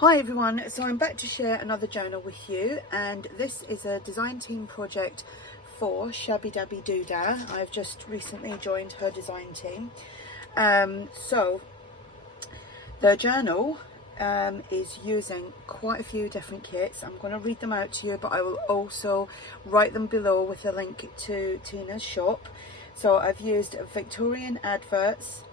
Hi everyone, so I'm back to share another journal with you, and this is a design team project for ShabbyDabbyDooDah. I've just recently joined her design team. So the journal is using quite a few different kits. I'm going to read them out to you, but I will also write them below with a link to Tina's shop. So I've used Victorian Adverts,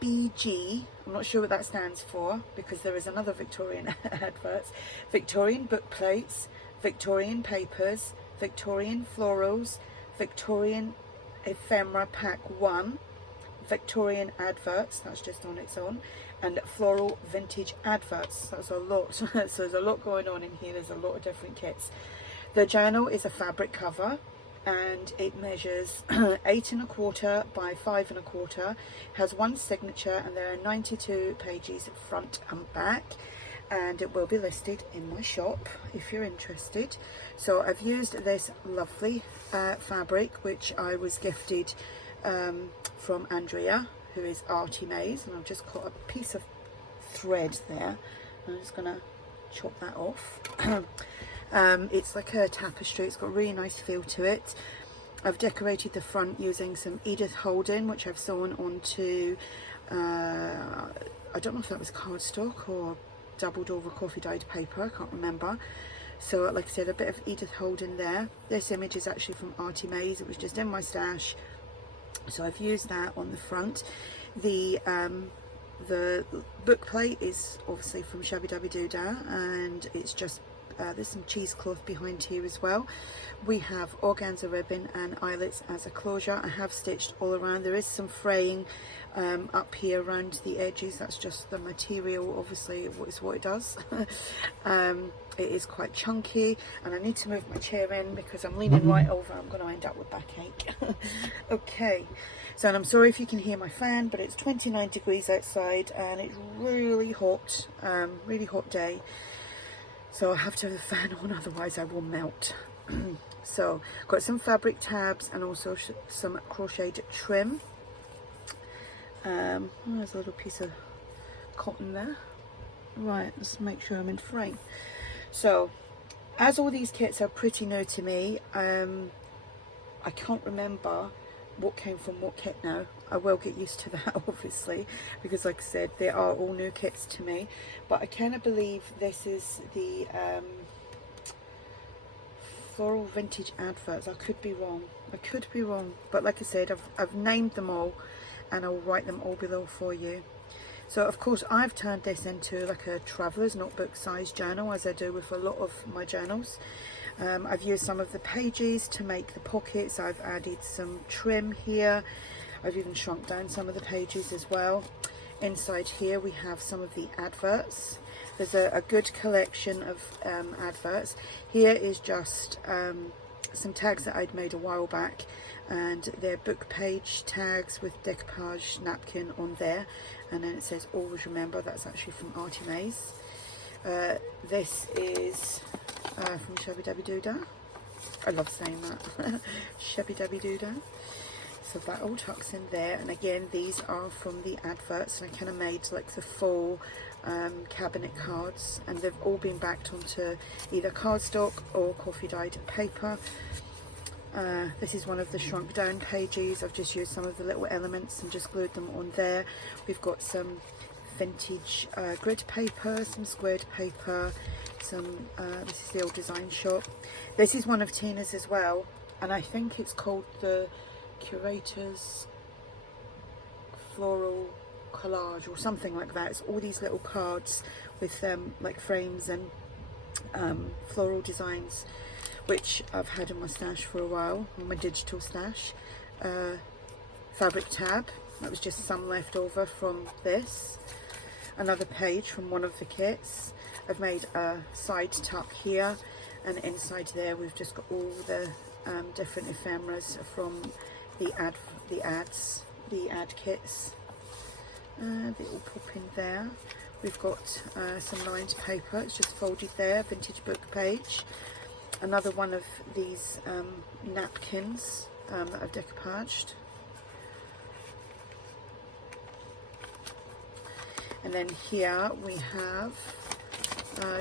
BG, I'm not sure what that stands for because there is another Victorian Adverts, Victorian Bookplates, Victorian Papers, Victorian Florals, Victorian Ephemera Pack 1, Victorian Adverts, that's just on its own, and Floral Vintage Adverts. That's a lot. So there's a lot going on in here. There's a lot of different kits. The journal is a fabric cover, and it measures 8 1/4 by 5 1/4, has one signature, and there are 92 pages front and back, and it will be listed in my shop if you're interested. So I've used this lovely fabric which I was gifted from Andrea, who is ARTYmaze, and I've just cut a piece of thread there. I'm just gonna chop that off. It's like a tapestry. It's got a really nice feel to it. I've decorated the front using some Edith Holden, which I've sewn onto I don't know if that was cardstock or doubled over coffee dyed paper, I can't remember. So like I said, a bit of Edith Holden there. This image is actually from ARTYmaze. It was just in my stash, so I've used that on the front. The book plate is obviously from ShabbyDabbyDooDah, and it's just there's some cheesecloth behind here as well. We have organza ribbon and eyelets as a closure. I have stitched all around. There is some fraying up here around the edges. That's just the material, obviously, is what it does. It is quite chunky, and I need to move my chair in because I'm leaning right over. I'm going to end up with backache. Okay, so, and I'm sorry if you can hear my fan, but it's 29 degrees outside and it's really hot, really hot day. So I have to have the fan on, otherwise I will melt. So got some fabric tabs and also some crocheted trim. There's a little piece of cotton there. Right, let's make sure I'm in frame. So as all these kits are pretty new to me, I can't remember what came from what kit now. I will get used to that obviously, because like I said, they are all new kits to me, but I cannot believe this is the Floral Vintage Adverts. I could be wrong, but like I said, I've named them all and I'll write them all below for you. So of course I've turned this into like a traveller's notebook size journal, as I do with a lot of my journals. I've used some of the pages to make the pockets. I've added some trim here. I've even shrunk down some of the pages as well. Inside here we have some of the adverts. There's a good collection of adverts. Here is just some tags that I'd made a while back, and they're book page tags with decoupage napkin on there, and then it says always remember. That's actually from ARTYmaze. This is from ShabbyDabbyDooDah. I love saying that. ShabbyDabbyDooDah. So that all tucks in there, and again these are from the adverts, and I kind of made like the full cabinet cards, and they've all been backed onto either cardstock or coffee dyed paper. This is one of the shrunk down pages. I've just used some of the little elements and just glued them on there. We've got some vintage grid paper, some squared paper, some this is the old design shop. This is one of Tina's as well, and I think it's called the Curator's Floral Collage or something like that. It's all these little cards with like frames and floral designs, which I've had in my stash for a while, in my digital stash. Fabric tab, that was just some left over from this. Another page from one of the kits. I've made a side tuck here, and inside there we've just got all the different ephemeras from the ad kits. They all pop in there. We've got some lined paper, it's just folded there, vintage book page. Another one of these napkins that I've decoupaged. And then here we have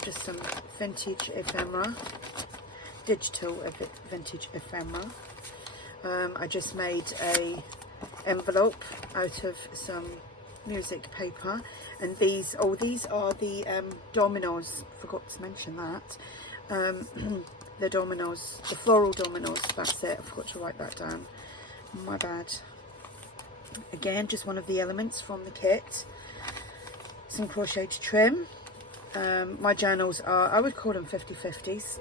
just some vintage ephemera, digital vintage ephemera. I just made a envelope out of some music paper, and these are the dominoes. Forgot to mention that. The dominoes, the floral dominoes, that's it. I forgot to write that down, my bad. Again, just one of the elements from the kit. Some crocheted trim. My journals are, I would call them 50-50s.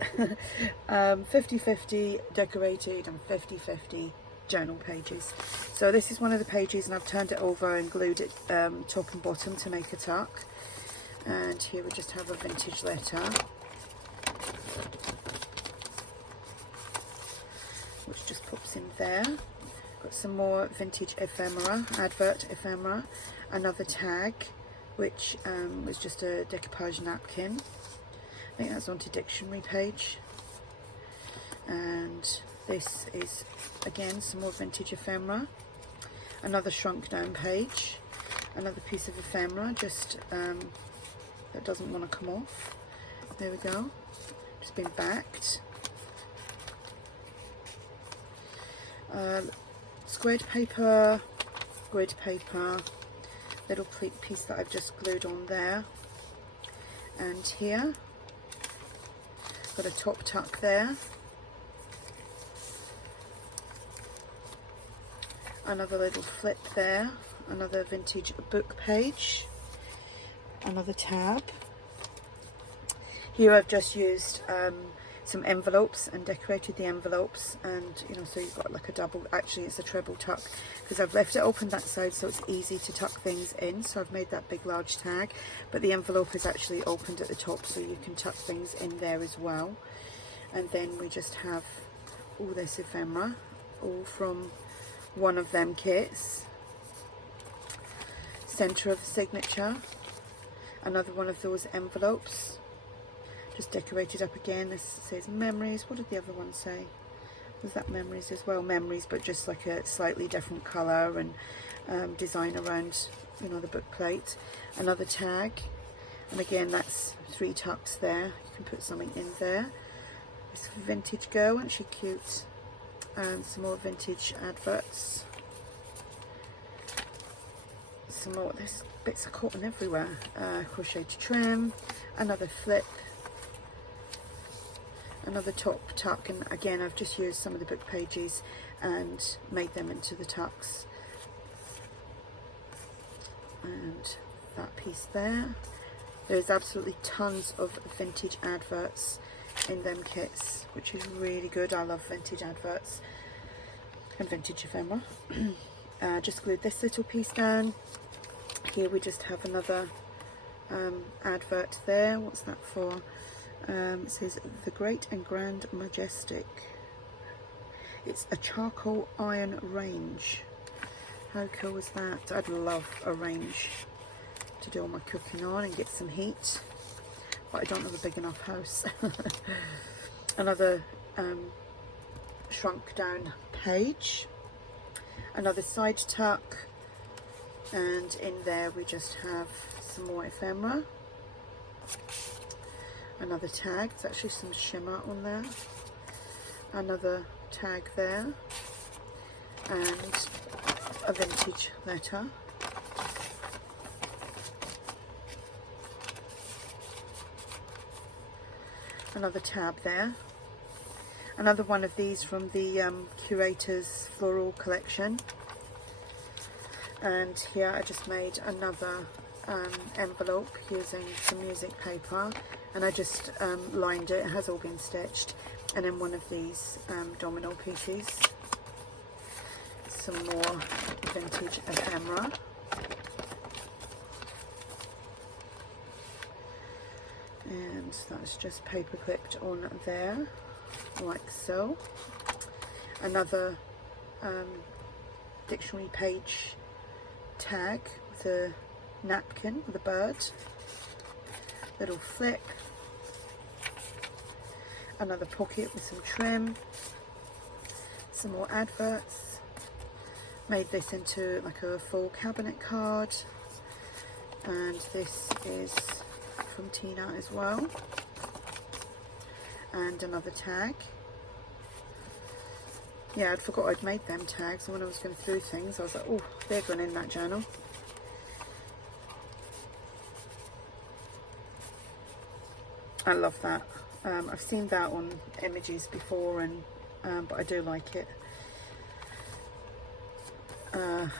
50-50 decorated and 50-50 journal pages. So this is one of the pages, and I've turned it over and glued it top and bottom to make a tuck. And here we just have a vintage letter, which just pops in there. Got some more vintage ephemera, advert ephemera, another tag, which was just a decoupage napkin. I think that's onto dictionary page. And this is again some more vintage ephemera, another shrunk down page, another piece of ephemera just that doesn't want to come off. There we go, just been backed. Squared paper, grid paper, little piece that I've just glued on there, and here got a top tuck there, another little flip there, another vintage book page, another tab. Here I've just used some envelopes and decorated the envelopes, and you know, so you've got like a double, actually it's a treble tuck, because I've left it open that side so it's easy to tuck things in. So I've made that big large tag, but the envelope is actually opened at the top so you can tuck things in there as well. And then we just have all this ephemera, all from one of them kits. Center of signature, another one of those envelopes, just decorated up again. This says memories. What did the other one say? Was that memories as well? Memories, but just like a slightly different colour and design around, you know, the book plate. Another tag, and again that's 3 tucks there. You can put something in there. This vintage girl, isn't she cute? And some more vintage adverts. Some more. There's bits of cotton everywhere. Crocheted trim, another flip, another top tuck, and again I've just used some of the book pages and made them into the tucks. And that piece there. There's absolutely tons of vintage adverts in them kits, which is really good. I love vintage adverts and vintage ephemera. Just glued this little piece down. Here we just have another advert there. What's that for? It says the Great and Grand Majestic. It's a charcoal iron range. How cool is that? I'd love a range to do all my cooking on and get some heat, but I don't have a big enough house. Another shrunk down page, another side tuck, and in there we just have some more ephemera. Another tag, there's actually some shimmer on there, another tag there, and a vintage letter. Another tab there, another one of these from the Curator's Floral collection, and here I just made another envelope using some music paper, and I just lined it. It has all been stitched, and then one of these domino pieces, some more vintage ephemera, and that's just paper clipped on there like so. Another dictionary page tag with a napkin with a bird, little flip, another pocket with some trim, some more adverts. Made this into like a full cabinet card, and this is from Tina as well, and another tag. Yeah, I'd forgot I'd made them tags, and when I was going through things I was like, oh, they're going in that journal. I love that. I've seen that on images before, and but I do like it.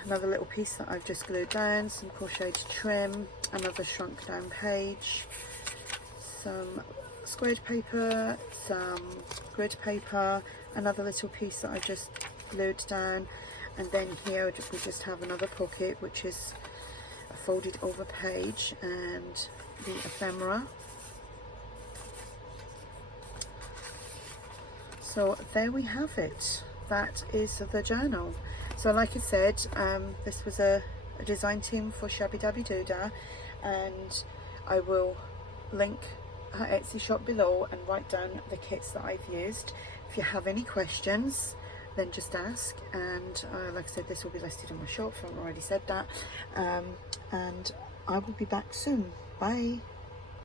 Another little piece that I've just glued down, some crocheted trim, another shrunk down page, some squared paper, some grid paper, another little piece that I just glued down, and then here we just have another pocket, which is a folded over page, and the ephemera. So there we have it. That is the journal. So like I said, this was a design team for ShabbyDabbyDooDah, and I will link her Etsy shop below and write down the kits that I've used. If you have any questions, then just ask, and like I said, this will be listed in my shop if I haven't already said that, and I will be back soon. Bye.